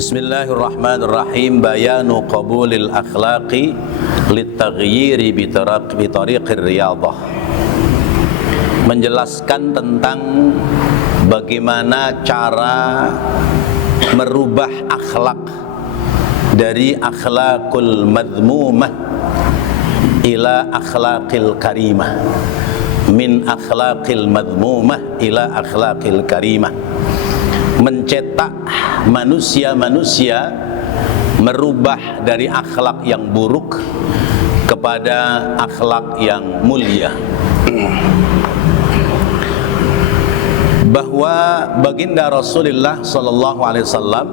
Bismillahirrahmanirrahim. Bayanu qabulil akhlaqi litaghyiri bitariqir riyadah. Menjelaskan tentang bagaimana cara merubah akhlak dari akhlakul madhmumah ila akhlaqil karimah, min akhlaqil madhmumah ila akhlaqil karimah. Mencetak manusia-manusia merubah dari akhlak yang buruk kepada akhlak yang mulia. Bahwa baginda Rasulullah sallallahu alaihi wasallam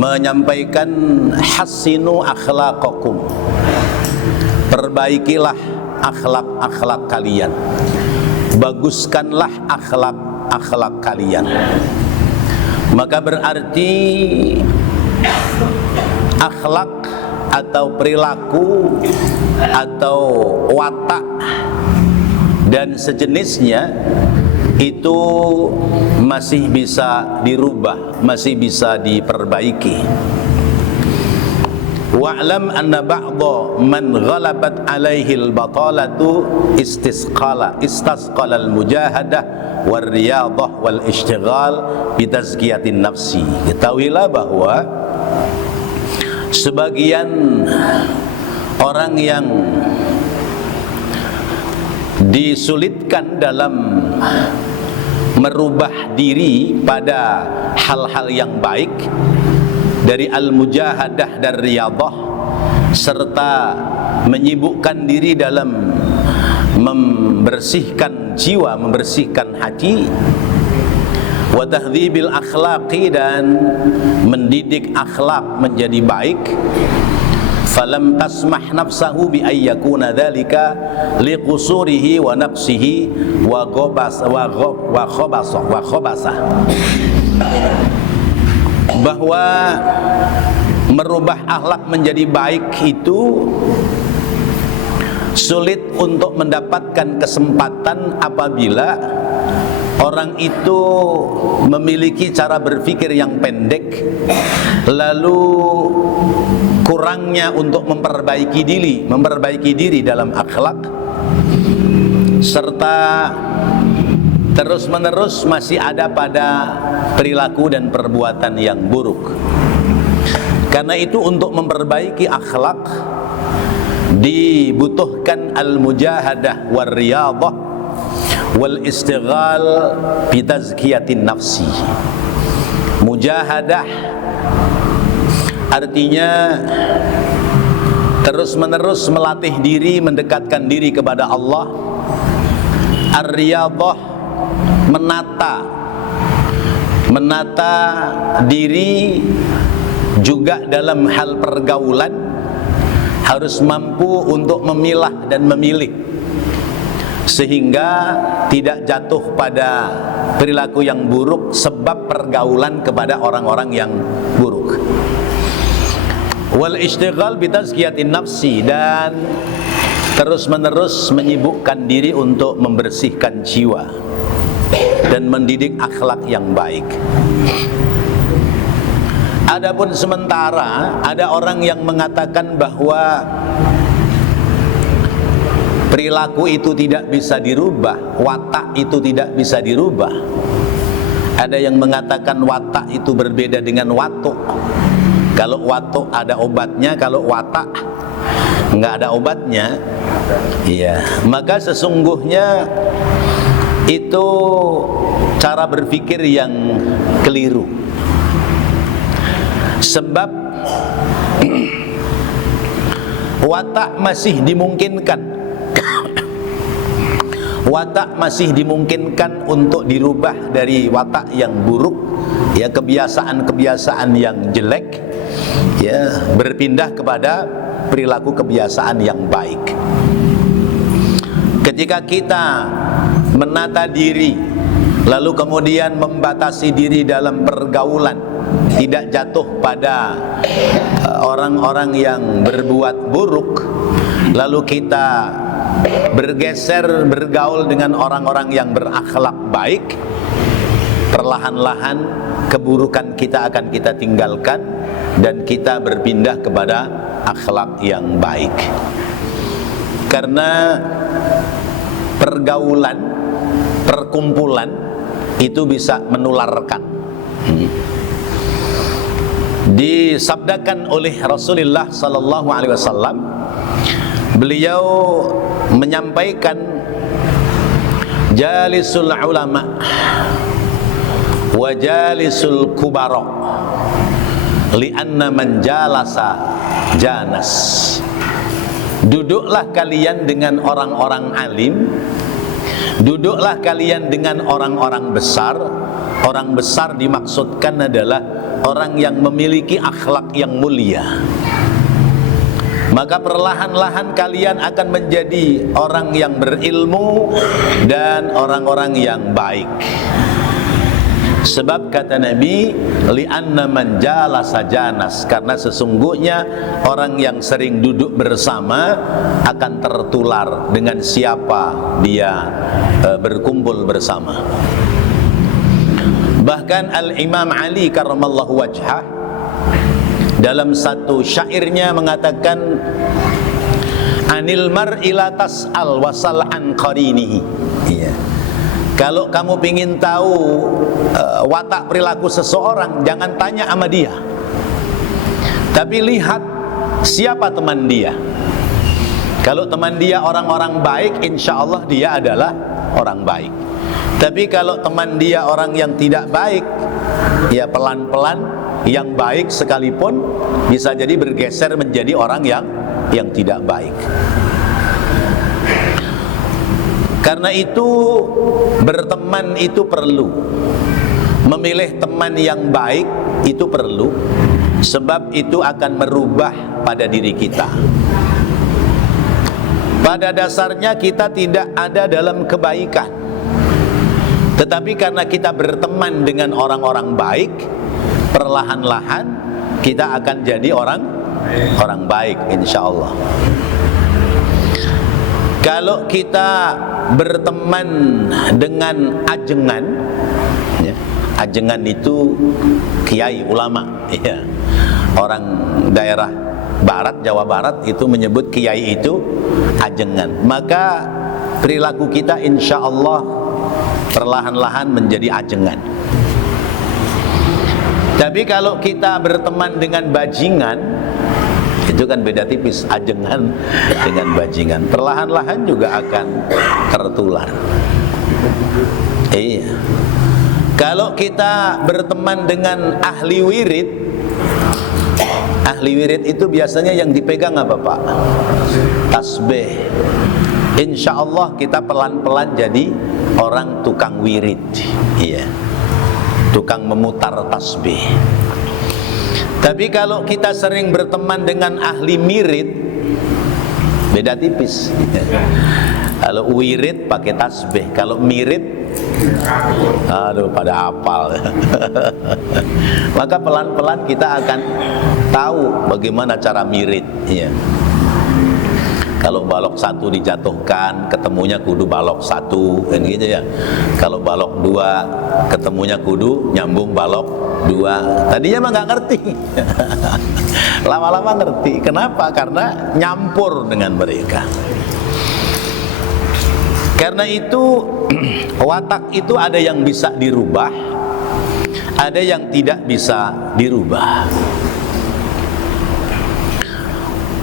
menyampaikan hassinu akhlaqakum, perbaikilah akhlak-akhlak kalian, baguskanlah akhlak-akhlak kalian. Maka berarti akhlak atau perilaku atau watak dan sejenisnya itu masih bisa dirubah, masih bisa diperbaiki. Wa'lam anna ba'dha man ghalabat alaihi al-batalatu istasqala al-mujahadah wal riyadah wal ishtighal bitazkiyatin nafsi. Ketahuilah bahwa sebagian orang yang disulitkan dalam merubah diri pada hal-hal yang baik dari al-mujahadah dan riyadah, serta menyibukkan diri dalam membersihkan jiwa, membersihkan hati, wa tahdhibil akhlaqi, dan mendidik akhlak menjadi baik. Falam tasmah nafsahu bi ay yakuna dzalika liqusurihi wa naqsihi wa khabasa. Bahwa merubah akhlak menjadi baik itu sulit untuk mendapatkan kesempatan apabila orang itu memiliki cara berpikir yang pendek, lalu kurangnya untuk memperbaiki diri dalam akhlak, serta terus-menerus masih ada pada perilaku dan perbuatan yang buruk. Karena itu untuk memperbaiki akhlak dibutuhkan al-mujahadah wal riyadah wal istighal bitazkiyatin nafsi. Mujahadah artinya terus-menerus melatih diri, mendekatkan diri kepada Allah. Ar-riyadah menata diri juga dalam hal pergaulan, harus mampu untuk memilah dan memilih sehingga tidak jatuh pada perilaku yang buruk sebab pergaulan kepada orang-orang yang buruk. Wal ishtighal bitazkiyatin nafsi, dan terus-menerus menyibukkan diri untuk membersihkan jiwa dan mendidik akhlak yang baik. Adapun sementara ada orang yang mengatakan bahwa perilaku itu tidak bisa dirubah, watak itu tidak bisa dirubah. Ada yang mengatakan watak itu berbeda dengan watuk. Kalau watuk ada obatnya, kalau watak nggak ada obatnya. Iya, maka sesungguhnya itu cara berpikir yang keliru. Sebab watak masih dimungkinkan, watak masih dimungkinkan untuk dirubah dari watak yang buruk, ya, kebiasaan-kebiasaan yang jelek, ya, berpindah kepada perilaku kebiasaan yang baik. Ketika kita menata diri, lalu kemudian membatasi diri dalam pergaulan, tidak jatuh pada orang-orang yang berbuat buruk, lalu kita bergeser bergaul dengan orang-orang yang berakhlak baik, perlahan-lahan keburukan kita akan kita tinggalkan dan kita berpindah kepada akhlak yang baik. Karena pergaulan, perkumpulan itu bisa menularkan. Disabdakan oleh Rasulullah sallallahu alaihi wasallam, beliau menyampaikan, jalisul ulama wa jalisul kubara li'anna man jalasa janas. Duduklah kalian dengan orang-orang alim, duduklah kalian dengan orang-orang besar. Orang besar dimaksudkan adalah orang yang memiliki akhlak yang mulia. Maka perlahan-lahan kalian akan menjadi orang yang berilmu dan orang-orang yang baik. Sebab kata Nabi, li'anna man jalasa janas, karena sesungguhnya orang yang sering duduk bersama akan tertular dengan siapa dia berkumpul bersama. Bahkan Al-Imam Ali karramallahu wajhah dalam satu syairnya mengatakan, anil mar'i la tas'al wasal an qarinihi. Iya. Kalau kamu ingin tahu watak perilaku seseorang, jangan tanya sama dia, tapi lihat siapa teman dia. Kalau teman dia orang-orang baik, insya Allah dia adalah orang baik. Tapi kalau teman dia orang yang tidak baik, ya pelan-pelan yang baik sekalipun bisa jadi bergeser menjadi orang yang tidak baik. Karena itu berteman itu perlu, memilih teman yang baik itu perlu, sebab itu akan merubah pada diri kita. Pada dasarnya kita tidak ada dalam kebaikan, tetapi karena kita berteman dengan orang-orang baik, perlahan-lahan kita akan jadi orang baik, insya Allah. Kalau kita berteman dengan ajengan, ya, ajengan itu kiai ulama, ya. Orang daerah barat, Jawa Barat itu menyebut kiai itu ajengan. Maka perilaku kita insya Allah perlahan-lahan menjadi ajengan. Tapi kalau kita berteman dengan bajingan, itu kan beda tipis, ajengan dengan bajingan. Perlahan-lahan juga akan tertular. Iya. Kalau kita berteman dengan ahli wirid, ahli wirid itu biasanya yang dipegang apa Pak? Tasbih. Insya Allah kita pelan-pelan jadi orang tukang wirid. Iya. Tukang memutar tasbih. Tapi kalau kita sering berteman dengan ahli mirid, beda tipis. Kalau wirid pakai tasbih, kalau mirid, aduh pada hafal. Maka pelan-pelan kita akan tahu bagaimana cara mirid. Ya. Kalau balok satu dijatuhkan, ketemunya kudu balok satu, kan gitu ya. Kalau balok dua, ketemunya kudu nyambung balok dua. Tadinya mah nggak ngerti, lama-lama ngerti. Kenapa? Karena nyampur dengan mereka. Karena itu watak itu ada yang bisa dirubah, ada yang tidak bisa dirubah.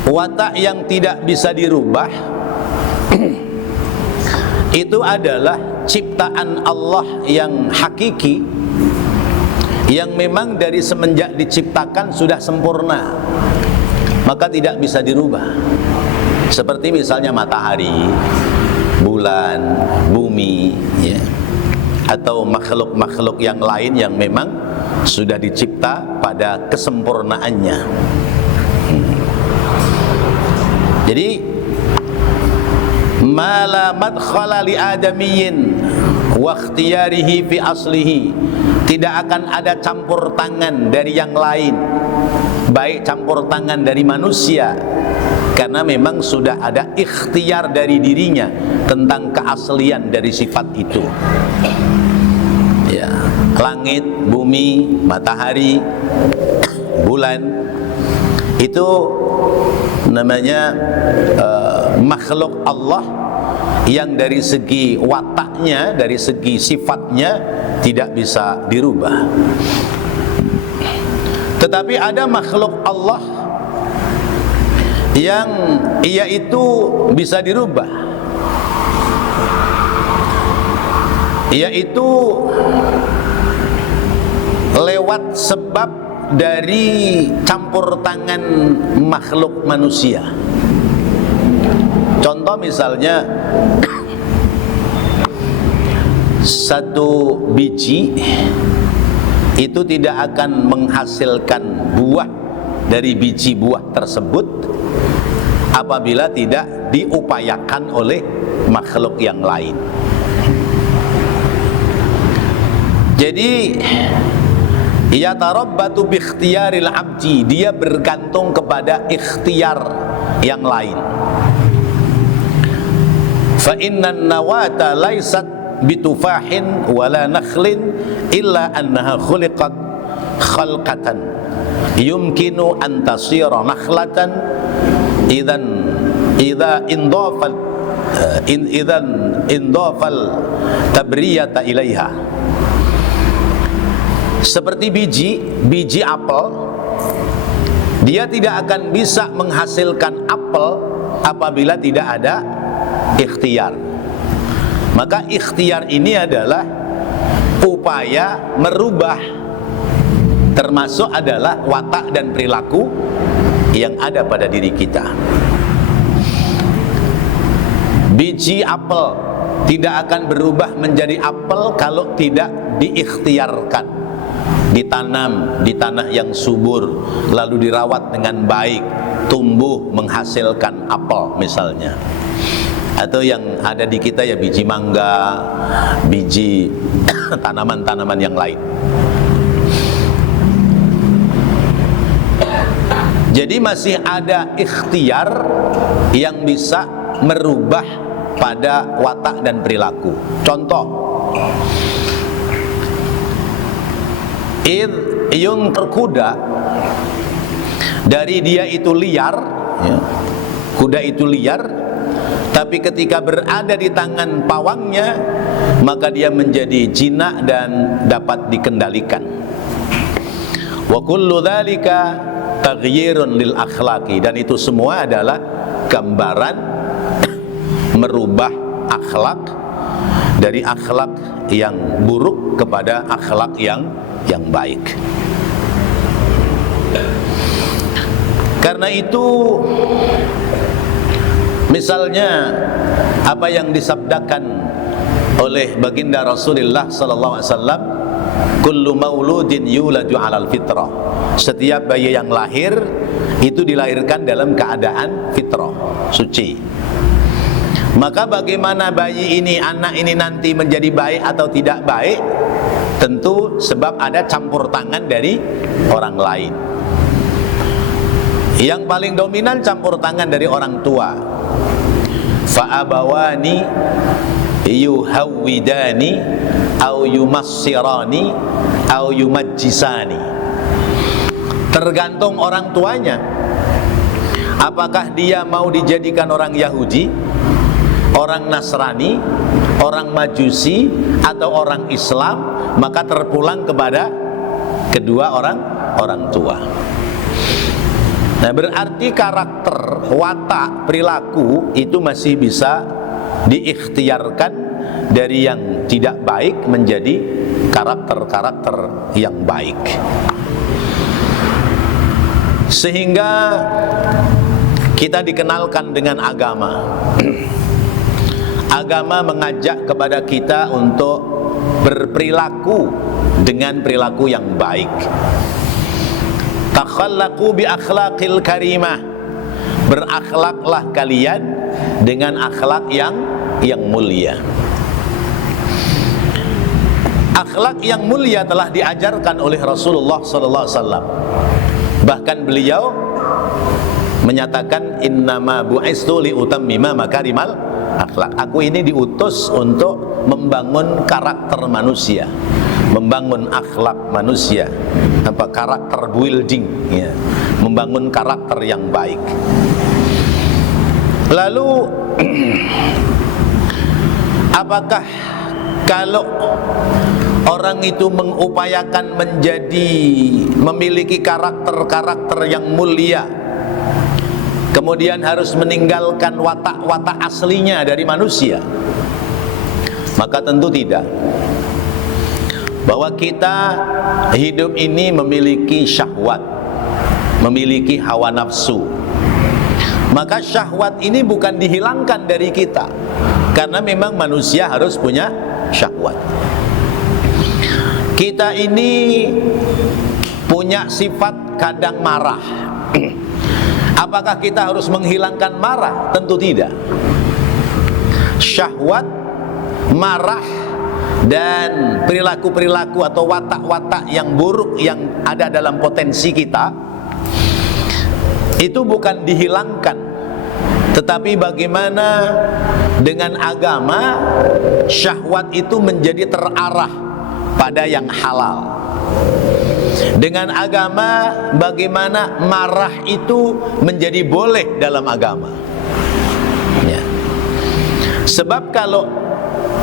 Watak yang tidak bisa dirubah itu adalah ciptaan Allah yang hakiki, yang memang dari semenjak diciptakan sudah sempurna, maka tidak bisa dirubah. Seperti misalnya matahari, bulan, bumi, ya, atau makhluk-makhluk yang lain yang memang sudah dicipta pada kesempurnaannya. Jadi mala madkhala li adamiyyin wa ikhtiyarihi fi aslihi, tidak akan ada campur tangan dari yang lain, baik campur tangan dari manusia, karena memang sudah ada ikhtiar dari dirinya tentang keaslian dari sifat itu. Ya, langit, bumi, matahari, bulan, itu namanya makhluk Allah yang dari segi wataknya, dari segi sifatnya tidak bisa dirubah. Tetapi ada makhluk Allah yang ia itu bisa dirubah, yaitu lewat sebab dari campur tangan makhluk manusia. Contoh misalnya, satu biji itu tidak akan menghasilkan buah dari biji buah tersebut apabila tidak diupayakan oleh makhluk yang lain. Jadi yatarabbatu bi ikhtiyaril abdi, dia bergantung kepada ikhtiar yang lain. Fa innan nawata laysat bitufahin wala nakhlin illa annaha khuliqat khalqatan yumkinu an tasira nakhlatan idzan idza indafat idzan indafal tabriyata ilaiha. Seperti biji apel, dia tidak akan bisa menghasilkan apel apabila tidak ada ikhtiar. Maka ikhtiar ini adalah upaya merubah, termasuk adalah watak dan perilaku yang ada pada diri kita. Biji apel tidak akan berubah menjadi apel kalau tidak diikhtiarkan, ditanam di tanah yang subur, lalu dirawat dengan baik, tumbuh menghasilkan apel misalnya. Atau yang ada di kita ya biji mangga, biji tanaman-tanaman yang lain. Jadi masih ada ikhtiar yang bisa merubah pada watak dan perilaku. Contoh, yung terkuda, dari dia itu liar, ya, kuda itu liar, tapi ketika berada di tangan pawangnya maka dia menjadi jinak dan dapat dikendalikan. Wa kullu dzalika taghyirun lil akhlaqi, dan itu semua adalah gambaran merubah akhlak dari akhlak yang buruk kepada akhlak yang baik. Karena itu misalnya apa yang disabdakan oleh baginda Rasulullah sallallahu alaihi wasallam, kullu mauludin yuladu 'alal fitrah. Setiap bayi yang lahir itu dilahirkan dalam keadaan fitrah, suci. Maka bagaimana bayi ini, anak ini nanti menjadi baik atau tidak baik, tentu sebab ada campur tangan dari orang lain. Yang paling dominan campur tangan dari orang tua. Fa'abawani yuhawwidani au yumassirani au yumajjisani. Tergantung orang tuanya. Apakah dia mau dijadikan orang Yahudi, orang Nasrani, orang Majusi, atau orang Islam, maka terpulang kepada kedua orang tua. Nah, berarti karakter, watak, perilaku itu masih bisa diikhtiarkan dari yang tidak baik menjadi karakter-karakter yang baik. Sehingga kita dikenalkan dengan agama. Agama mengajak kepada kita untuk berperilaku dengan perilaku yang baik. Takhallaqu bi akhlaqil karimah, berakhlaklah kalian dengan akhlak yang mulia. Akhlak yang mulia telah diajarkan oleh Rasulullah sallallahu alaihi wasallam. Bahkan beliau menyatakan innama bu'istu li utammima makarimal akhlak. Aku ini diutus untuk membangun karakter manusia. membangun akhlak manusia, karakter building, ya, membangun karakter yang baik. Lalu apakah kalau orang itu mengupayakan memiliki karakter-karakter yang mulia, kemudian harus meninggalkan watak-watak aslinya dari manusia? Maka tentu tidak. Bahwa kita hidup ini memiliki syahwat, memiliki hawa nafsu. Maka syahwat ini bukan dihilangkan dari kita, karena memang manusia harus punya syahwat. Kita ini punya sifat kadang marah. Apakah kita harus menghilangkan marah? Tentu tidak. Syahwat, marah, dan perilaku-perilaku atau watak-watak yang buruk yang ada dalam potensi kita itu bukan dihilangkan, tetapi bagaimana dengan agama syahwat itu menjadi terarah pada yang halal. Dengan agama bagaimana marah itu menjadi boleh dalam agama, ya. Sebab kalau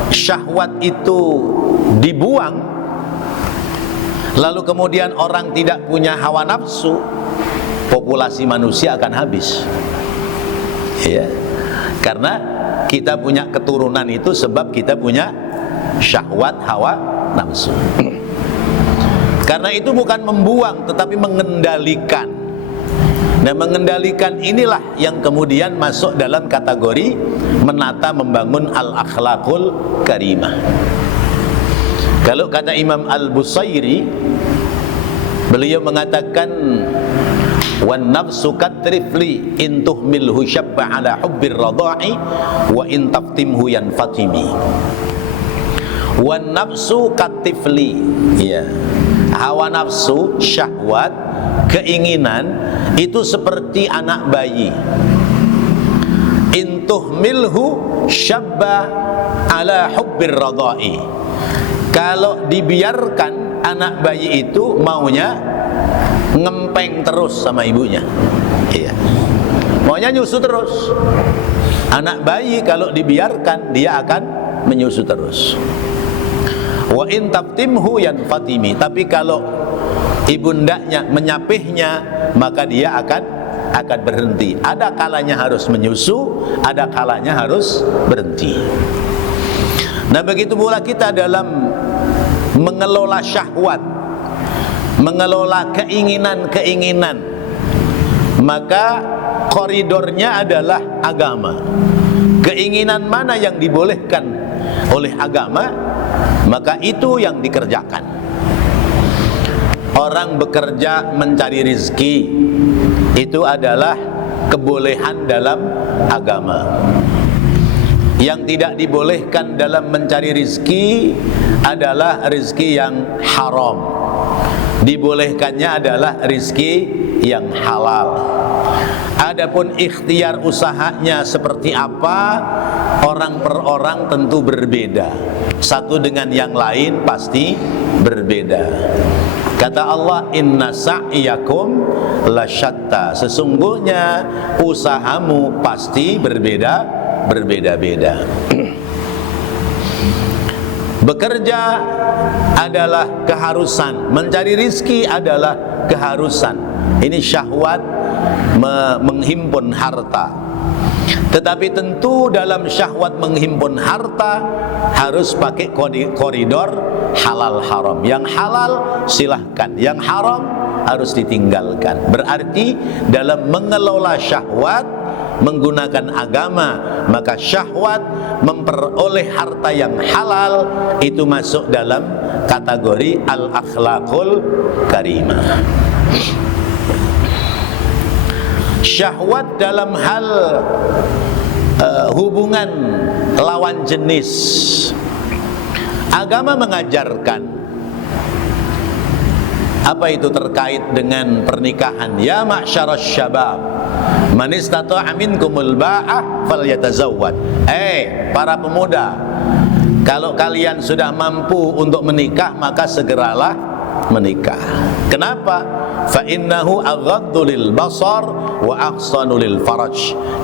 syahwat itu dibuang, lalu kemudian orang tidak punya hawa nafsu, populasi manusia akan habis, ya. Karena kita punya keturunan itu sebab kita punya syahwat, hawa nafsu. Karena itu bukan membuang tetapi mengendalikan. Nah, mengendalikan inilah yang kemudian masuk dalam kategori menata membangun al-akhlaqul karimah. Kalau kata Imam Al-Busairi, beliau mengatakan wan nafsu katrifli in tuhmilhu syabba ala hubbir radha'i wa in taftimhu yanfatimi. Wan nafsu katifli, ya. Hawa nafsu, syahwat, keinginan itu seperti anak bayi. Intuhmilhu syabba ala hubbir radha'i. Kalau dibiarkan, anak bayi itu maunya ngempeng terus sama ibunya, iya. Maunya nyusu terus. Anak bayi kalau dibiarkan dia akan menyusu terus. Wa in taftimhu yanfatimi. Tapi kalau ibundanya menyapihnya, maka dia akan berhenti. Ada kalanya harus menyusu, ada kalanya harus berhenti. Nah, begitu pula kita dalam mengelola syahwat, mengelola keinginan-keinginan, maka koridornya adalah agama. Keinginan mana yang dibolehkan oleh agama, maka itu yang dikerjakan. Orang bekerja mencari rizki, itu adalah kebolehan dalam agama. Yang tidak dibolehkan dalam mencari rizki adalah rizki yang haram. Dibolehkannya adalah rizki yang halal. Adapun ikhtiar usahanya seperti apa, orang per orang tentu berbeda. Satu dengan yang lain pasti berbeda. Kata Allah, inna sa'yakum lasyatta. Sesungguhnya usahamu pasti berbeda-beda. Bekerja adalah keharusan, mencari rizki adalah keharusan. Ini syahwat menghimpun harta. Tetapi tentu dalam syahwat menghimpun harta harus pakai koridor halal haram. Yang halal silahkan, yang haram harus ditinggalkan. Berarti dalam mengelola syahwat menggunakan agama, maka syahwat memperoleh harta yang halal itu masuk dalam kategori al-akhlaqul karimah. Syahwat dalam hal hubungan lawan jenis, agama mengajarkan. Apa itu terkait dengan pernikahan? Ya ma'syaras syabab, man istata'a minkumul ba'ah falyatazawwad. Para pemuda, Kalau kalian sudah mampu untuk menikah, maka segeralah menikah. Kenapa? Fa innahu aghaddu lil basar wa ahsanu lil faraj.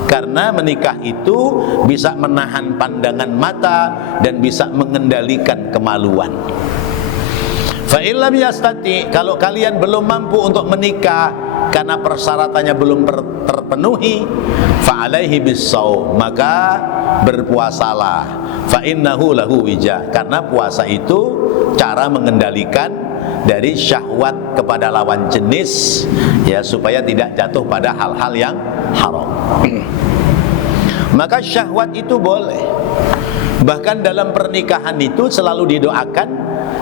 Karena menikah itu bisa menahan pandangan mata dan bisa mengendalikan kemaluan. Fa illam yastati, kalau kalian belum mampu untuk menikah karena persyaratannya belum terpenuhi, fa alaihi bis-shaum, maka berpuasalah. Fa innahu lahu wija, karena puasa itu cara mengendalikan dari syahwat kepada lawan jenis, ya, supaya tidak jatuh pada hal-hal yang haram. Maka syahwat itu boleh. Bahkan dalam pernikahan itu selalu didoakan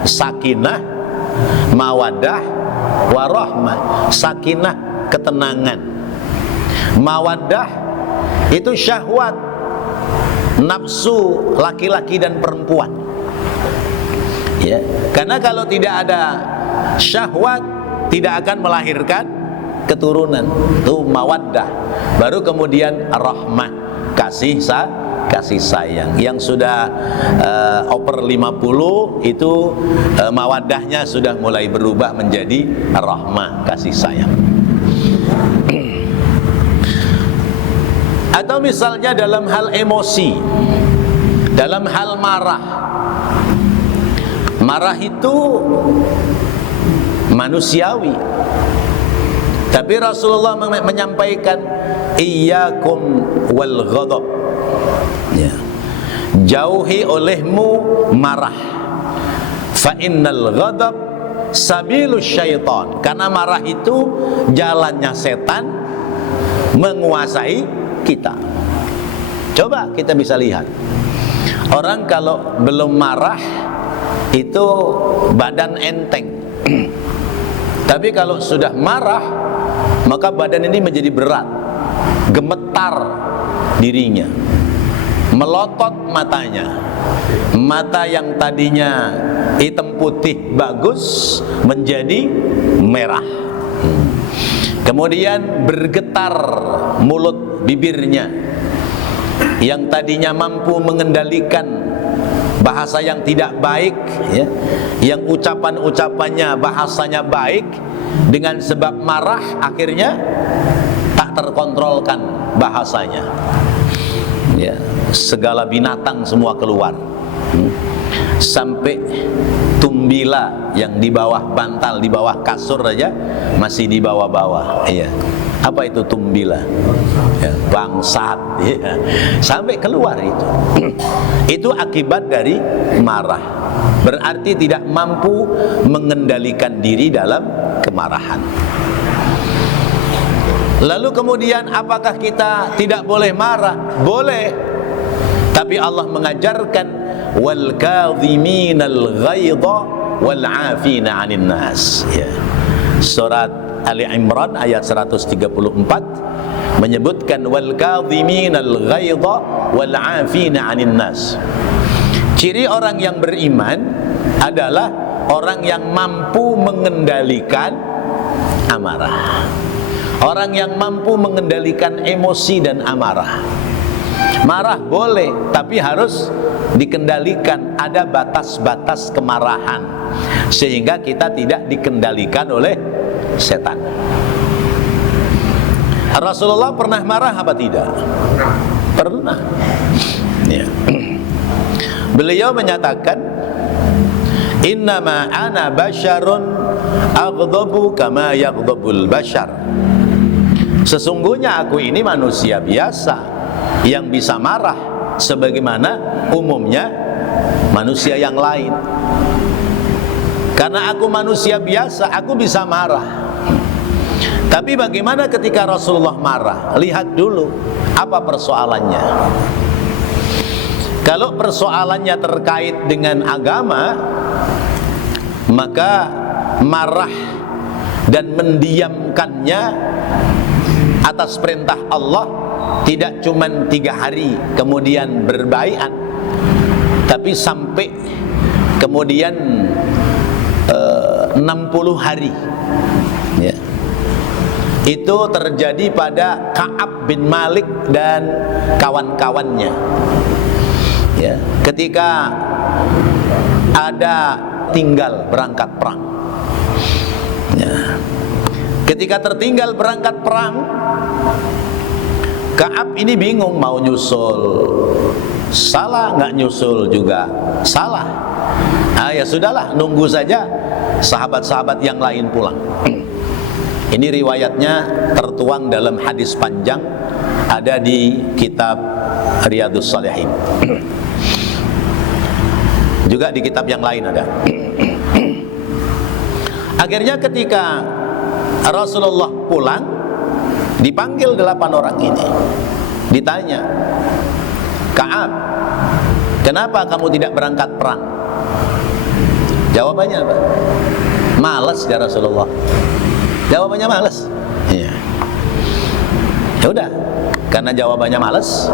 sakinah, mawaddah, warahmah. Sakinah, ketenangan. Mawaddah itu syahwat, nafsu laki-laki dan perempuan, ya. Karena kalau tidak ada syahwat, tidak akan melahirkan keturunan. Itu mawaddah. Baru kemudian rahmah, kasih sayang. Yang sudah over 50 itu mawaddahnya sudah mulai berubah menjadi rahmah, kasih sayang. Atau misalnya dalam hal emosi, dalam hal marah. Marah itu manusiawi, tapi Rasulullah menyampaikan iyyakum wal ghadab, ya. Jauhi olehmu marah. Fa innal ghadab sabilus syaitan, karena marah itu jalannya setan menguasai kita. Coba kita bisa lihat, orang kalau belum marah itu badan enteng. Tapi kalau sudah marah, maka badan ini menjadi berat, gemetar dirinya, melotot matanya. Mata yang tadinya hitam putih bagus menjadi merah. Kemudian bergetar mulut bibirnya, yang tadinya mampu mengendalikan bahasa yang tidak baik, ya, yang ucapan-ucapannya bahasanya baik, dengan sebab marah akhirnya tak terkontrolkan bahasanya, ya. Segala binatang semua keluar, sampai tumbila yang di bawah bantal, di bawah kasur aja masih di bawah-bawah, ya. Apa itu tumbila? Ya, bangsat, ya. Sampai keluar itu. Itu akibat dari marah. Berarti tidak mampu mengendalikan diri dalam kemarahan. Lalu kemudian apakah kita tidak boleh marah? Boleh. Tapi Allah mengajarkan wal kadhiminal ghaidha wal 'afina 'anil nas, ya. Surat Ali Imran ayat 134 menyebutkan wal kadhiminal ghaidha wal 'afina 'anil nas. Ciri orang yang beriman adalah orang yang mampu mengendalikan amarah. Orang yang mampu mengendalikan emosi dan amarah. Marah boleh, tapi harus dikendalikan. Ada batas-batas kemarahan, sehingga kita tidak dikendalikan oleh setan. Rasulullah pernah marah apa tidak? Pernah, ya. Beliau menyatakan innama ana basyarun aghdabu kama yaghdabul basyar. Sesungguhnya aku ini manusia biasa yang bisa marah sebagaimana umumnya manusia yang lain. Karena aku manusia biasa, aku bisa marah. Tapi bagaimana ketika Rasulullah marah? Lihat dulu apa persoalannya. Kalau persoalannya terkait dengan agama, maka marah dan mendiamkannya atas perintah Allah tidak cuma 3 hari kemudian berbaiat, tapi sampai kemudian 60 hari, ya. Itu terjadi pada Ka'ab bin Malik dan kawan-kawannya, ya. Ketika ada tinggal berangkat perang. Ya. Ketika tertinggal berangkat perang, Ka'ab ini bingung mau nyusul. Salah, nggak nyusul juga salah. Ah, ya sudahlah, nunggu saja sahabat-sahabat yang lain pulang. Ini riwayatnya tertuang dalam hadis panjang, ada di kitab Riyadhus Shalihin. Juga di kitab yang lain ada. Akhirnya ketika Rasulullah pulang, dipanggil 8 orang ini. Ditanya, Ka'ab, kenapa kamu tidak berangkat perang? Jawabannya apa? Malas ya Rasulullah. Jawabannya malas. Iya. Ya udah, karena jawabannya malas,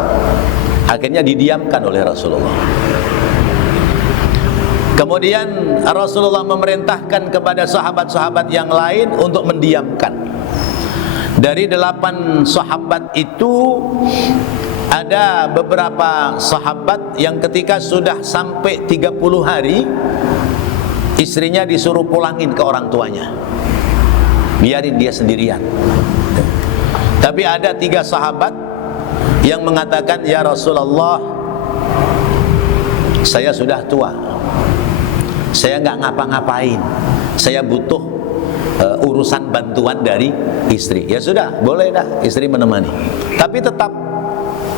akhirnya didiamkan oleh Rasulullah. Kemudian Rasulullah memerintahkan kepada sahabat-sahabat yang lain untuk mendiamkan. Dari 8 sahabat itu ada beberapa sahabat yang ketika sudah sampai 30 hari istrinya disuruh pulangin ke orang tuanya, biarin dia sendirian. Tapi ada 3 sahabat yang mengatakan, ya Rasulullah, saya sudah tua, saya nggak ngapa-ngapain, saya butuh urusan bantuan dari istri. Ya sudah, boleh dah istri menemani, tapi tetap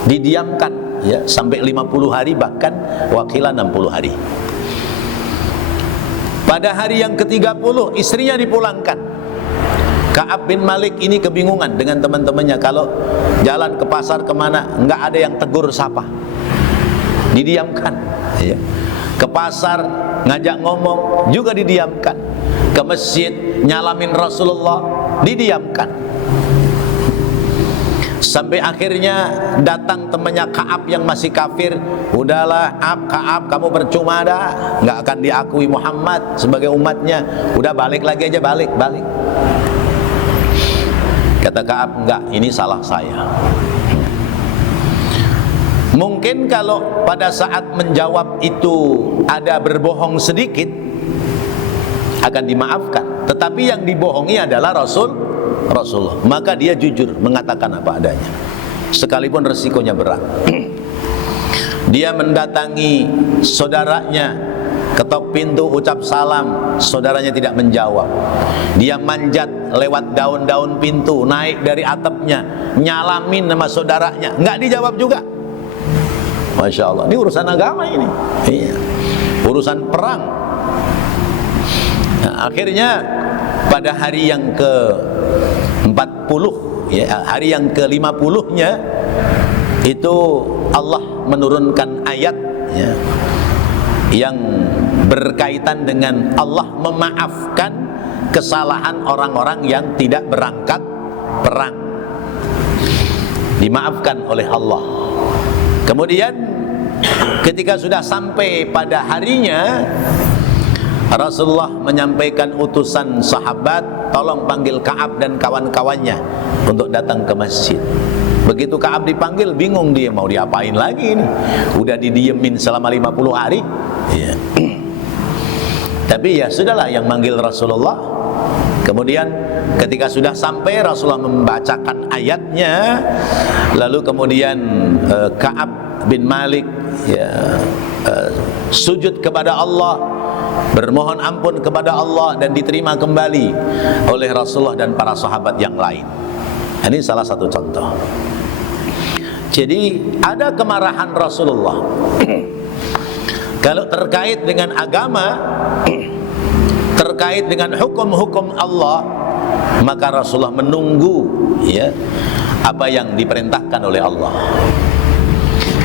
didiamkan ya sampai 50 hari, bahkan wakilan 60 hari. Pada hari yang ke-30 istrinya dipulangkan. Ka'ab bin Malik ini kebingungan dengan teman-temannya, kalau jalan ke pasar kemana nggak ada yang tegur sapa, didiamkan ya. Ke pasar ngajak ngomong juga didiamkan, ke masjid nyalamin Rasulullah didiamkan. Sampai akhirnya datang temannya Ka'ab yang masih kafir, udahlah Ka'ab, kamu percuma dah, nggak akan diakui Muhammad sebagai umatnya, udah balik lagi aja, balik. Kata Ka'ab, enggak, ini salah saya. Mungkin kalau pada saat menjawab itu ada berbohong sedikit, akan dimaafkan. Tetapi yang dibohongi adalah Rasulullah. Maka dia jujur mengatakan apa adanya, sekalipun resikonya berat. Dia mendatangi saudaranya, ketok pintu, ucap salam, saudaranya tidak menjawab. Dia manjat lewat daun-daun pintu, naik dari atapnya, nyalamin nama saudaranya, nggak dijawab juga. Masya Allah, ini urusan agama ini. Iya. Urusan perang. Nah, akhirnya pada hari yang ke-40 ya, hari yang ke-50-nya itu Allah menurunkan ayat ya, yang berkaitan dengan Allah memaafkan kesalahan orang-orang yang tidak berangkat perang, dimaafkan oleh Allah. Kemudian ketika sudah sampai pada harinya, Rasulullah menyampaikan utusan sahabat, tolong panggil Ka'ab dan kawan-kawannya untuk datang ke masjid. Begitu Ka'ab dipanggil, bingung dia mau diapain lagi ini, udah didiemin selama 50 hari ya. Tapi ya sudahlah, yang manggil Rasulullah. Kemudian ketika sudah sampai, Rasulullah membacakan ayatnya, lalu kemudian Ka'ab bin Malik ya, sujud kepada Allah, bermohon ampun kepada Allah, dan diterima kembali oleh Rasulullah dan para sahabat yang lain. Ini salah satu contoh. Jadi ada kemarahan Rasulullah kalau terkait dengan agama, terkait dengan hukum-hukum Allah, maka Rasulullah menunggu ya apa yang diperintahkan oleh Allah.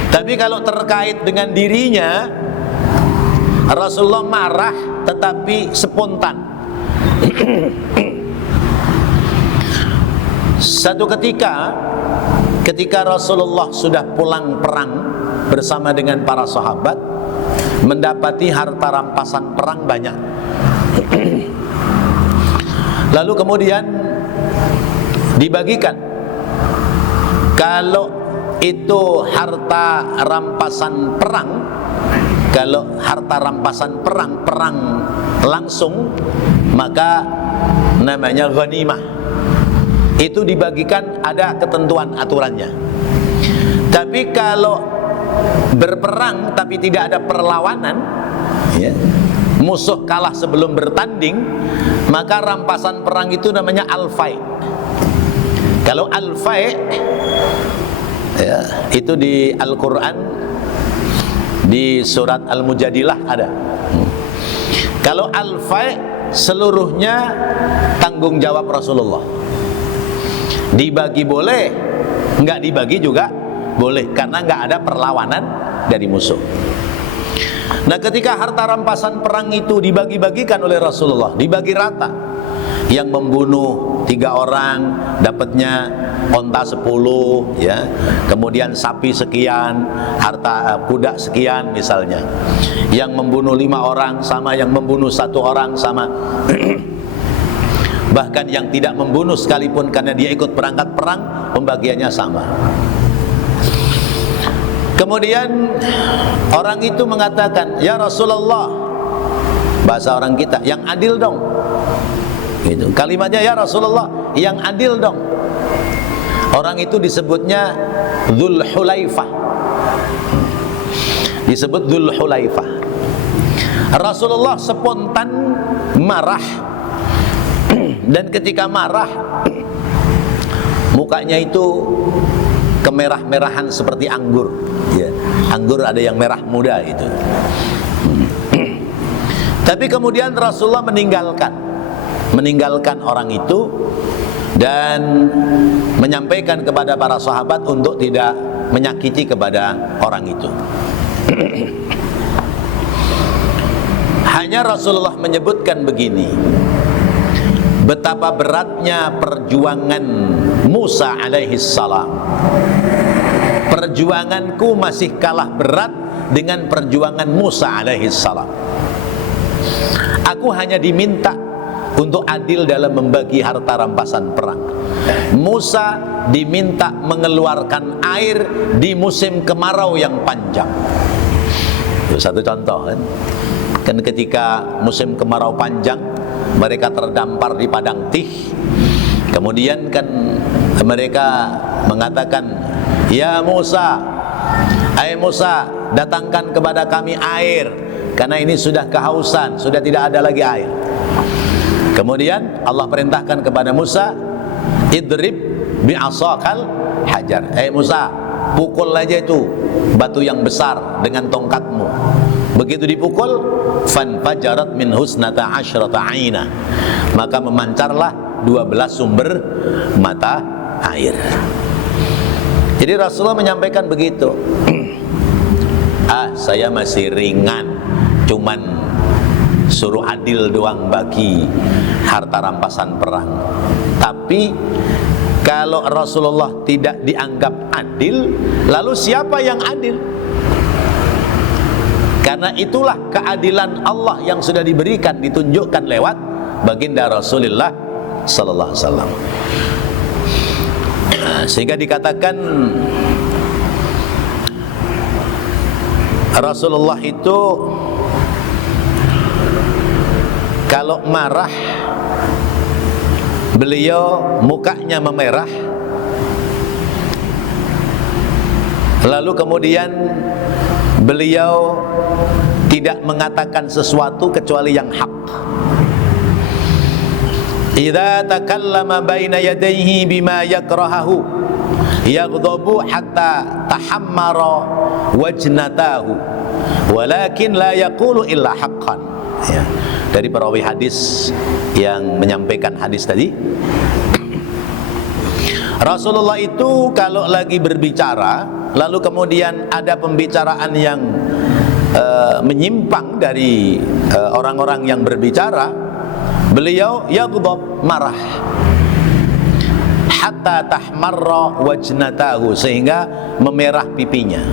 Tapi kalau terkait dengan dirinya, Rasulullah marah tetapi spontan. Satu ketika Rasulullah sudah pulang perang bersama dengan para sahabat, mendapati harta rampasan perang banyak. Lalu kemudian dibagikan. Kalau itu harta rampasan perang, kalau harta rampasan perang langsung, maka namanya ghanimah. Itu dibagikan, ada ketentuan aturannya. Tapi kalau berperang tapi tidak ada perlawanan, ya, musuh kalah sebelum bertanding, maka rampasan perang itu namanya al-fai. Kalau al-fai, ya, itu di Al-Quran, di surat Al-Mujadilah ada. Kalau al-fai seluruhnya tanggung jawab Rasulullah. Dibagi boleh, nggak dibagi juga boleh, karena nggak ada perlawanan dari musuh. Nah, ketika harta rampasan perang itu dibagi-bagikan oleh Rasulullah, dibagi rata. Yang membunuh 3 orang dapatnya onta 10, ya. Kemudian sapi sekian, harta kuda sekian misalnya. Yang membunuh 5 orang sama yang membunuh 1 orang sama. Bahkan yang tidak membunuh sekalipun karena dia ikut berangkat perang, pembagiannya sama. Kemudian orang itu mengatakan, "Ya Rasulullah," bahasa orang kita, "yang adil dong." Gitu. Kalimatnya, "Ya Rasulullah, yang adil dong." Orang itu disebutnya Dzul Hulaifah. Disebut Dzul Hulaifah. Rasulullah spontan marah. Dan ketika marah, mukanya itu kemerah-merahan seperti anggur, ya. Anggur ada yang merah muda itu. Tapi kemudian Rasulullah meninggalkan orang itu dan menyampaikan kepada para sahabat untuk tidak menyakiti kepada orang itu. Hanya Rasulullah menyebutkan begini, betapa beratnya perjuangan Musa alaihissalam. Perjuanganku masih kalah berat dengan perjuangan Musa alaihissalam. Aku hanya diminta untuk adil dalam membagi harta rampasan perang. Musa diminta mengeluarkan air di musim kemarau yang panjang. Itu satu contoh, kan? Kan ketika musim kemarau panjang, mereka terdampar di padang Tih. Kemudian kan mereka mengatakan, "Ya Musa, hai Musa, datangkan kepada kami air, karena ini sudah kehausan, sudah tidak ada lagi air." Kemudian Allah perintahkan kepada Musa, "Idrib bi'asakal hajar." "Hai Musa, pukul aja itu batu yang besar dengan tongkatmu." Begitu dipukul, fanfajarat min husnata asyrata aina, maka memancarlah 12 sumber mata air. Jadi Rasulullah menyampaikan begitu. Saya masih ringan, cuman suruh adil doang bagi harta rampasan perang. Tapi kalau Rasulullah tidak dianggap adil, lalu siapa yang adil? Karena itulah keadilan Allah yang sudah diberikan, ditunjukkan lewat baginda Rasulullah sallallahu alaihi wasallam. Sehingga dikatakan Rasulullah itu kalau marah, beliau mukanya memerah, lalu kemudian beliau tidak mengatakan sesuatu kecuali yang hak. Idza takallama baina yadayhi bima yakrahu yaghdabu hatta tahammara wajnatahu walakin la yaqulu illa haqqan. Ya, dari perawi hadis yang menyampaikan hadis tadi, Rasulullah itu kalau lagi berbicara, lalu kemudian ada pembicaraan yang menyimpang dari orang-orang yang berbicara, beliau yaghdab, marah, hatta tahmarra wajnatahu, sehingga memerah pipinya.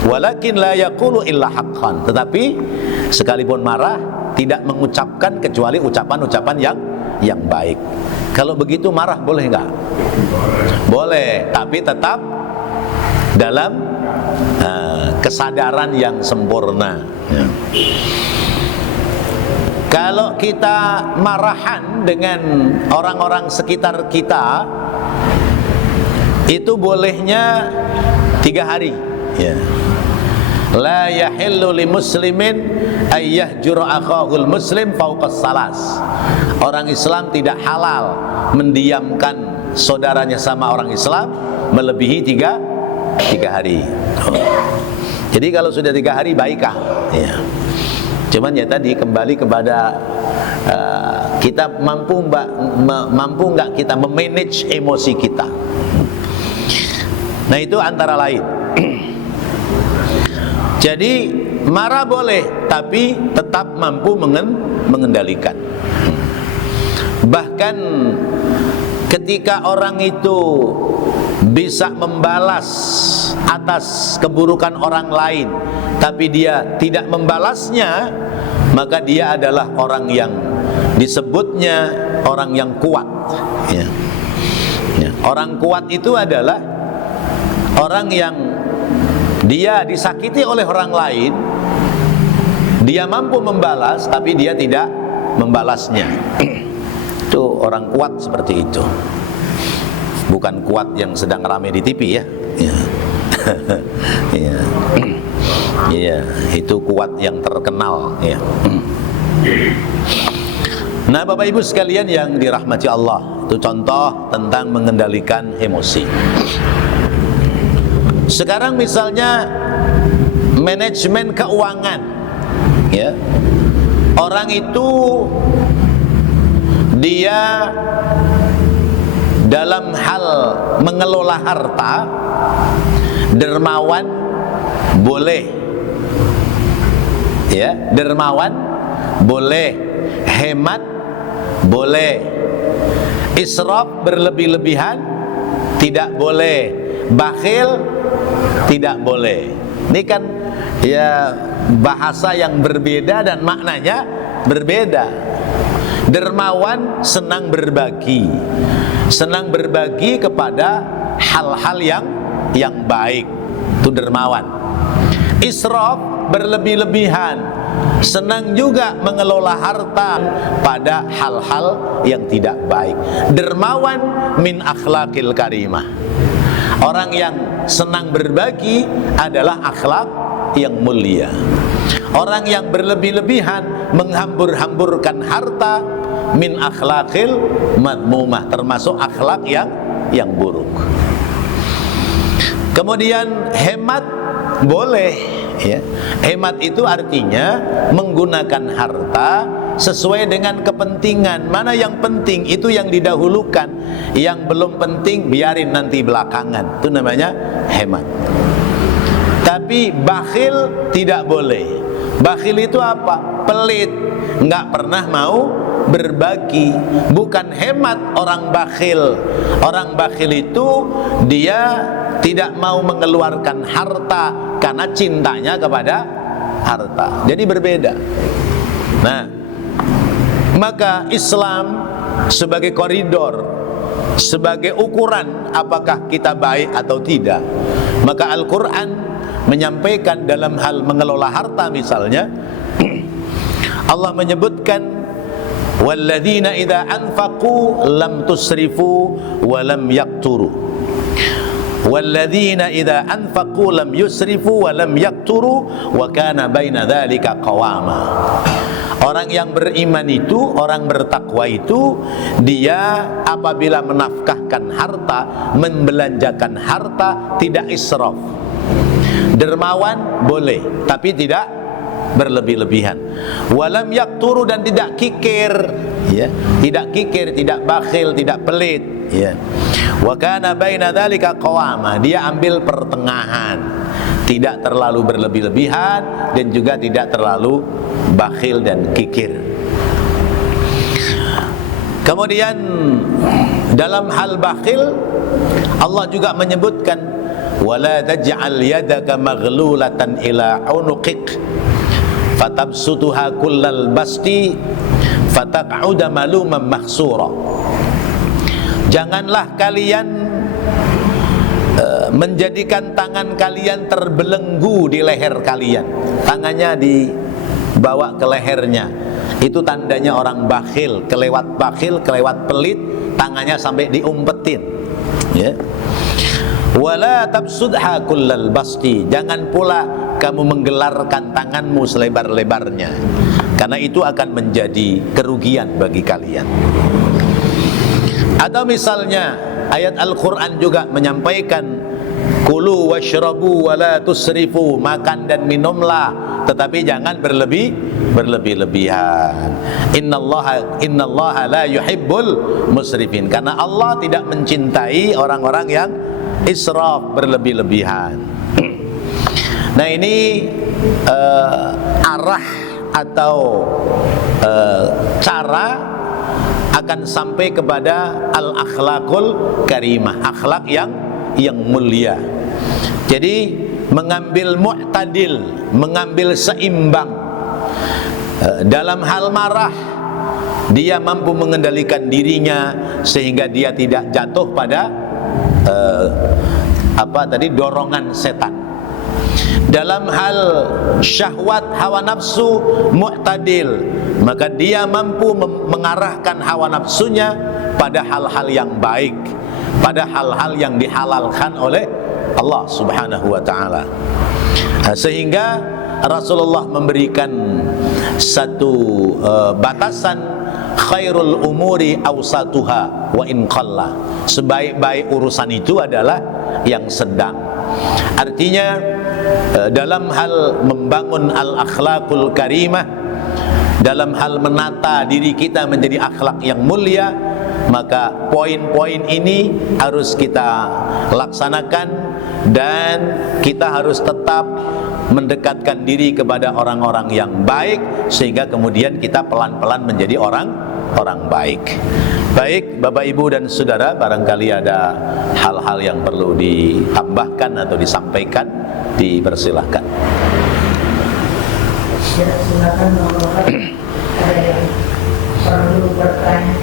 Walakin la yaqulu illa haqqan, tetapi sekalipun marah tidak mengucapkan kecuali ucapan-ucapan yang baik. Kalau begitu marah boleh enggak? Boleh, tapi tetap dalam kesadaran yang sempurna. Ya. Kalau kita marahan dengan orang-orang sekitar kita, itu bolehnya 3 hari. Ya. La yahillu li muslimin ayyahjura akhahul muslim fawqas salas. Orang Islam tidak halal mendiamkan saudaranya sama orang Islam melebihi 3 hari. Jadi kalau sudah 3 hari baikkah? Ya. Cuman ya tadi kembali kepada kita mampu nggak kita memanage emosi kita. Nah itu antara lain. Jadi marah boleh, tapi tetap mampu mengendalikan. Bahkan ketika orang itu bisa membalas atas keburukan orang lain, tapi dia tidak membalasnya, maka dia adalah orang yang disebutnya orang yang kuat. Ya. Ya. Orang kuat itu adalah orang yang dia disakiti oleh orang lain, dia mampu membalas, tapi dia tidak membalasnya. Itu orang kuat seperti itu. Bukan kuat yang sedang ramai di TV ya. Ya. Ya. Ya, itu kuat yang terkenal ya. Nah, Bapak Ibu sekalian yang dirahmati Allah, itu contoh tentang mengendalikan emosi. Sekarang misalnya manajemen keuangan, ya, orang itu dia dalam hal mengelola harta dermawan boleh, ya, dermawan boleh, hemat boleh, israf berlebih-lebihan tidak boleh, bakhil tidak boleh. Ini kan ya bahasa yang berbeda dan maknanya berbeda. Dermawan senang berbagi, senang berbagi kepada hal-hal yang baik, itu dermawan. Israf berlebih-lebihan, senang juga mengelola harta pada hal-hal yang tidak baik. Dermawan min akhlaqil karimah. Orang yang senang berbagi adalah akhlak yang mulia. Orang yang berlebih-lebihan menghambur-hamburkan harta min akhlaqil madmumah, termasuk akhlak yang buruk. Kemudian hemat boleh, ya. Hemat itu artinya menggunakan harta sesuai dengan kepentingan. Mana yang penting itu yang didahulukan, yang belum penting biarin nanti belakangan. Itu namanya hemat. Tapi bakhil tidak boleh. Bakhil itu apa? Pelit, nggak pernah mau berbagi. Bukan hemat orang bakhil. Orang bakhil itu dia tidak mau mengeluarkan harta karena cintanya kepada harta. Jadi berbeda. Nah, maka Islam sebagai koridor, sebagai ukuran apakah kita baik atau tidak, maka Al-Quran menyampaikan dalam hal mengelola harta misalnya, Allah menyebutkan walladzina idza anfaqu lam tusrifu wa lam yaqturu, walladzina idza anfaqu lam yusrifu wa lam yaqturu wa kana baina dzalika qawama. Orang yang beriman itu, orang bertakwa itu, dia apabila menafkahkan harta, membelanjakan harta, tidak israf. Dermawan boleh, tapi tidak berlebih-lebihan. Walam yakturu, dan tidak kikir, ya, tidak kikir, tidak bakhil, tidak pelit, ya. Wa kana baina dzalika qawama, dia ambil pertengahan, tidak terlalu berlebih-lebihan dan juga tidak terlalu bakhil dan kikir. Kemudian dalam hal bakhil Allah juga menyebutkan wala taj'al yadaka maghlulatan ila unuqik fatabsutuha kullal basti fataq'uda maluman mahsura. Janganlah kalian menjadikan tangan kalian terbelenggu di leher kalian. Tangannya dibawa ke lehernya. Itu tandanya orang bakhil, kelewat pelit, tangannya sampai diumpetin. Ya. Wala tabsudha kullal basti. Jangan pula kamu menggelarkan tanganmu selebar-lebarnya, karena itu akan menjadi kerugian bagi kalian. Atau misalnya ayat Al-Quran juga menyampaikan, kulu washrabu wala tusrifu, makan dan minumlah, tetapi jangan berlebih-lebihan. Innallaha la yuhibbul musrifin, karena Allah tidak mencintai orang-orang yang israf, berlebih-lebihan. Nah, ini arah atau cara akan sampai kepada al-akhlaqul karimah, akhlak yang mulia. Jadi mengambil mu'tadil, mengambil seimbang. Dalam hal marah, dia mampu mengendalikan dirinya sehingga dia tidak jatuh pada dorongan setan. Dalam hal syahwat, hawa nafsu, mu'tadil, maka dia mampu mengarahkan hawa nafsunya pada hal-hal yang baik, pada hal-hal yang dihalalkan oleh Allah Subhanahu wa ta'ala. Sehingga Rasulullah memberikan satu batasan, khairul umuri awsatuha wa in qalla. Sebaik-baik urusan itu adalah yang sedang. Artinya dalam hal membangun al-akhlaqul karimah, dalam hal menata diri kita menjadi akhlak yang mulia, maka poin-poin ini harus kita laksanakan, dan kita harus tetap mendekatkan diri kepada orang-orang yang baik, sehingga kemudian kita pelan-pelan menjadi orang baik. Baik, Bapak Ibu dan Saudara, barangkali ada hal-hal yang perlu ditambahkan atau disampaikan, dipersilahkan. Ya, silakan Bapak. Ada yang perlu bertanya?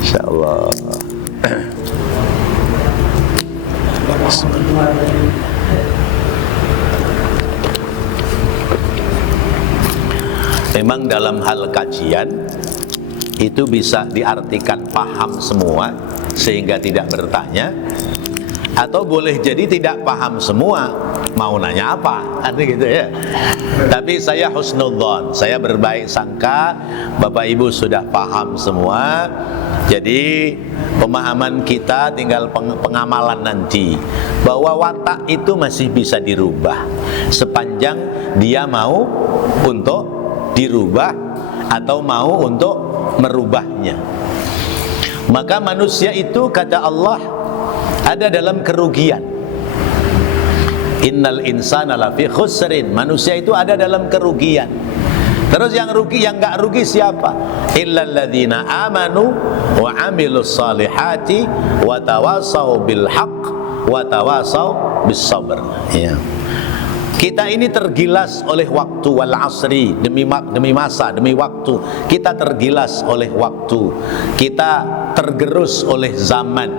Insyaallah. Memang dalam hal kajian itu bisa diartikan paham semua sehingga tidak bertanya, atau boleh jadi tidak paham semua, mau nanya apa, artinya gitu ya. Tapi saya husnudzon, saya berbaik sangka Bapak Ibu sudah paham semua. Jadi pemahaman kita tinggal pengamalan nanti, bahwa watak itu masih bisa dirubah sepanjang dia mau untuk dirubah atau mau untuk merubahnya. Maka manusia itu, kata Allah, ada dalam kerugian. Innal insana lafi khusrin. Manusia itu ada dalam kerugian. Terus yang rugi, yang enggak rugi siapa? Illal ladzina amanu wa amilus salihati wa tawasau bil haqq wa tawasau bis sabr. Ya. Kita ini tergilas oleh waktu, wal asri, demi masa, demi waktu. Kita tergilas oleh waktu. Kita tergerus oleh zaman.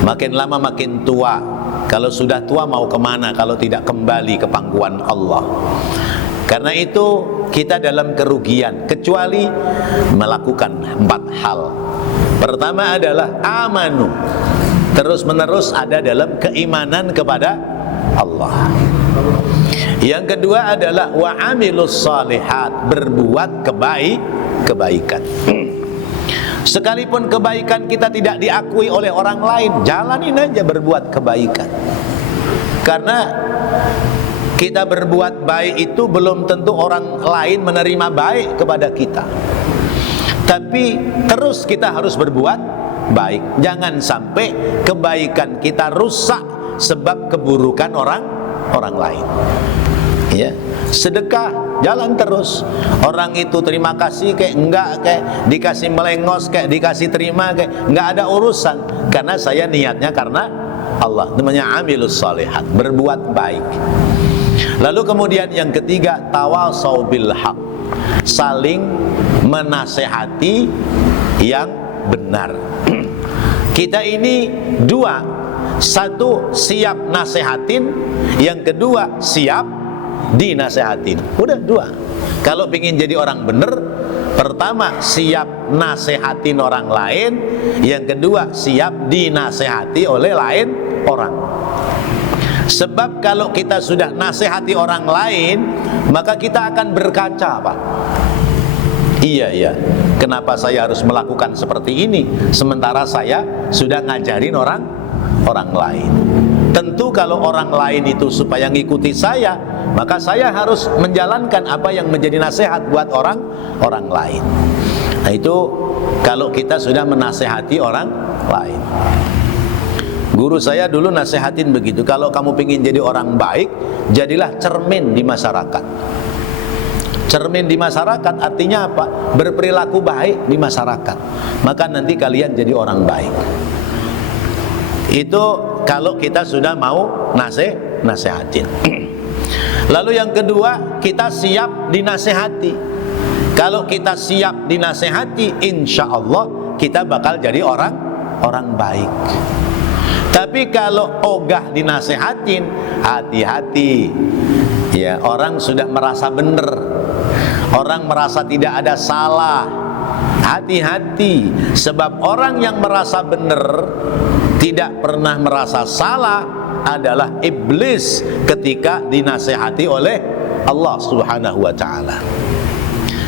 Makin lama makin tua. Kalau sudah tua mau kemana kalau tidak kembali ke pangkuan Allah? Karena itu kita dalam kerugian, kecuali melakukan 4 hal. Pertama adalah amanu, terus menerus ada dalam keimanan kepada Allah. Yang kedua adalah wa amilus salihat, berbuat kebaikan. Sekalipun kebaikan kita tidak diakui oleh orang lain, jalanin aja berbuat kebaikan. Karena kita berbuat baik itu belum tentu orang lain menerima baik kepada kita. Tapi terus kita harus berbuat baik. Jangan sampai kebaikan kita rusak sebab keburukan orang lain. Ya, sedekah jalan terus. Orang itu terima kasih kayak enggak, kayak dikasih melengos, kayak dikasih terima, kayak enggak ada urusan, karena saya niatnya karena Allah. Namanya amilus salihat, berbuat baik. Lalu kemudian yang ketiga, tawasau bil haq, saling menasehati yang benar. Kita ini dua, satu siap nasehatin, yang kedua siap dinasehatin. Udah dua. Kalau ingin jadi orang benar, pertama siap nasehatin orang lain, yang kedua siap dinasehati oleh lain orang. Sebab kalau kita sudah nasihati orang lain, maka kita akan berkaca, Pak. Iya, kenapa saya harus melakukan seperti ini sementara saya sudah ngajarin orang lain. Tentu kalau orang lain itu supaya ngikuti saya, maka saya harus menjalankan apa yang menjadi nasihat buat orang lain. Nah, itu kalau kita sudah menasehati orang lain. Guru saya dulu nasihatin begitu, kalau kamu ingin jadi orang baik, jadilah cermin di masyarakat. Cermin di masyarakat artinya apa? Berperilaku baik di masyarakat, maka nanti kalian jadi orang baik. Itu kalau kita sudah mau nasehatin. Lalu yang kedua, kita siap dinasehati. Kalau kita siap dinasehati, insya Allah kita bakal jadi orang baik. Tapi kalau ogah dinasehatin, hati-hati. Ya, orang sudah merasa benar, orang merasa tidak ada salah. Hati-hati, sebab orang yang merasa benar, tidak pernah merasa salah, adalah iblis ketika dinasehati oleh Allah Subhanahu wa ta'ala.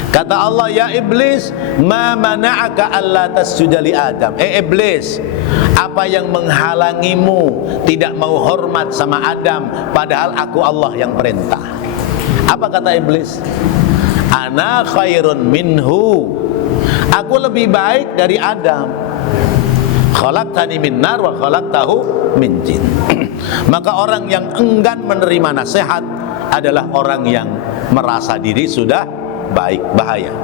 Kata Allah, ya iblis, ma mana'aka alla tasjuda li Adam. Iblis, apa yang menghalangimu tidak mau hormat sama Adam, padahal aku Allah yang perintah? Apa kata iblis? Ana khairun minhu, aku lebih baik dari Adam. Khalaqtani min nar wa khalaqtahu min jin. Maka orang yang enggan menerima nasihat adalah orang yang merasa diri sudah baik, bahaya.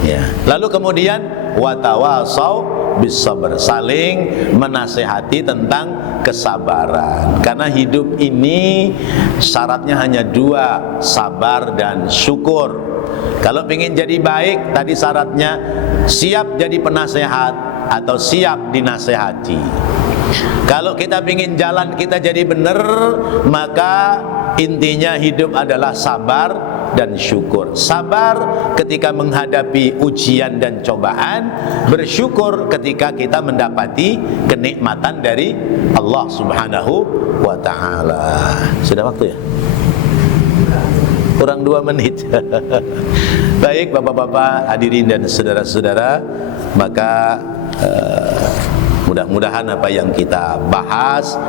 Ya. Lalu kemudian watawasau bisabr, saling menasehati tentang kesabaran. Karena hidup ini syaratnya hanya dua, sabar dan syukur. Kalau ingin jadi baik, tadi syaratnya siap jadi penasehat atau siap dinasehati. Kalau kita ingin jalan kita jadi benar, maka intinya hidup adalah sabar dan syukur. Sabar ketika menghadapi ujian dan cobaan, bersyukur ketika kita mendapati kenikmatan dari Allah Subhanahu wa ta'ala. Sudah waktu ya? Kurang 2 menit. Baik bapak-bapak, hadirin dan saudara-saudara, maka mudah-mudahan apa yang kita bahas